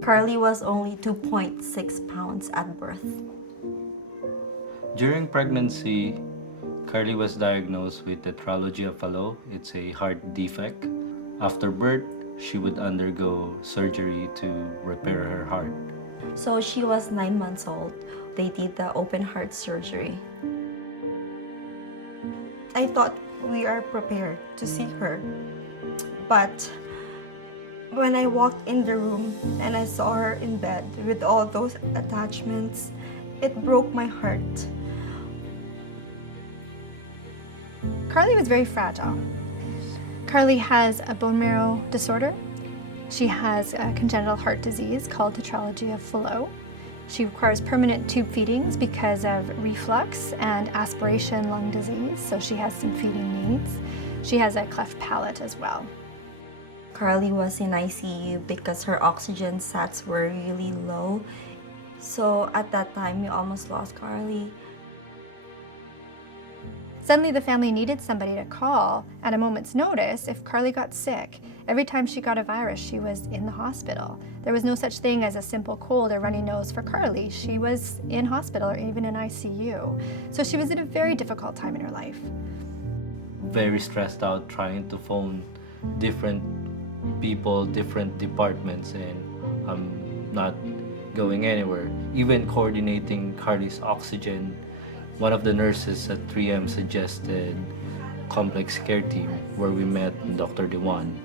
Carlee was only 2.6 pounds at birth. During pregnancy, Carlee was diagnosed with tetralogy of Fallot. It's a heart defect. After birth, she would undergo surgery to repair her heart. So she was 9 months old. They did the open heart surgery. I thought we are prepared to see her. But when I walked in the room and I saw her in bed with all those attachments, it broke my heart. Carlee was very fragile. Carlee has a bone marrow disorder. She has a congenital heart disease called tetralogy of Fallot. She requires permanent tube feedings because of reflux and aspiration lung disease, so she has some feeding needs. She has a cleft palate as well. Carlee was in ICU because her oxygen sats were really low. So at that time, we almost lost Carlee. Suddenly the family needed somebody to call at a moment's notice if Carlee got sick. Every time she got a virus, she was in the hospital. There was no such thing as a simple cold or runny nose for Carlee. She was in hospital or even in ICU. So she was in a very difficult time in her life. Very stressed out trying to phone different people, different departments, and I'm not going anywhere. Even coordinating Carlee's oxygen, one of the nurses at 3M suggested complex care team where we met Dr. Dewan.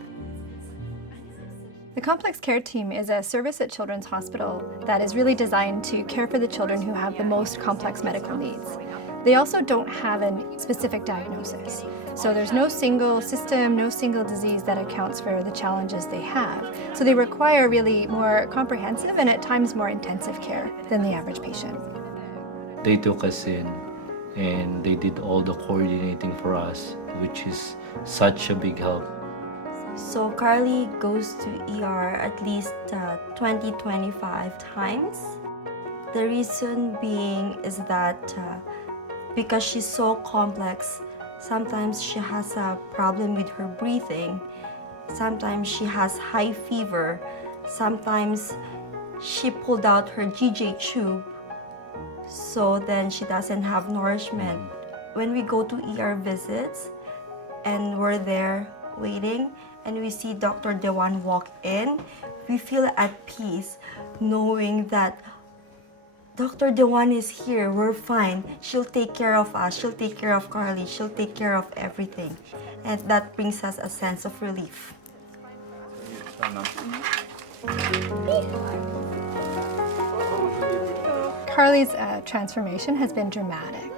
The complex care team is a service at Children's Hospital that is really designed to care for the children who have the most complex medical needs. They also don't have a specific diagnosis. So there's no single system, no single disease that accounts for the challenges they have. So they require really more comprehensive and at times more intensive care than the average patient. They took us in and they did all the coordinating for us, which is such a big help. So Carlee goes to ER at least 20-25 times. The reason being is that because she's so complex, sometimes she has a problem with her breathing. Sometimes she has high fever. Sometimes she pulled out her GJ tube, so then she doesn't have nourishment. When we go to ER visits and we're there waiting and we see Dr. Dewan walk in, we feel at peace knowing that Dr. Dewan is here, we're fine. She'll take care of us, she'll take care of Carlee, she'll take care of everything. And that brings us a sense of relief. Carlee's transformation has been dramatic.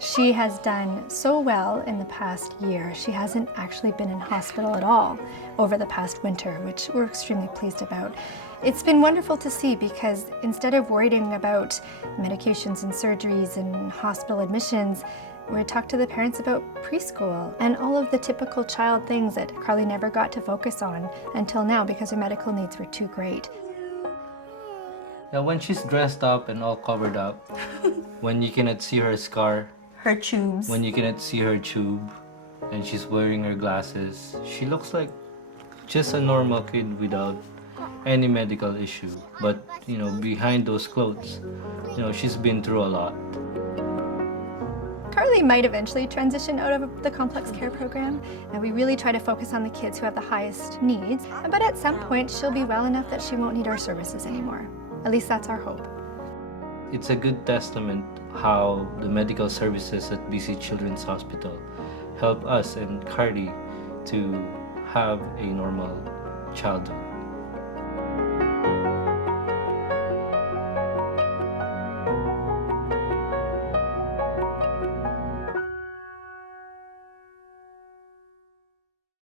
She has done so well in the past year. She hasn't actually been in hospital at all over the past winter, which we're extremely pleased about. It's been wonderful to see because instead of worrying about medications and surgeries and hospital admissions, we talked to the parents about preschool and all of the typical child things that Carlee never got to focus on until now because her medical needs were too great. Now when she's dressed up and all covered up, when you cannot see her scar, Her tubes. when you cannot see her tube, and she's wearing her glasses, she looks like just a normal kid without any medical issue. But, behind those clothes, she's been through a lot. Carlee might eventually transition out of the complex care program, and we really try to focus on the kids who have the highest needs. But at some point, she'll be well enough that she won't need our services anymore. At least that's our hope. It's a good testament how the medical services at BC Children's Hospital help us and Carlee to have a normal childhood.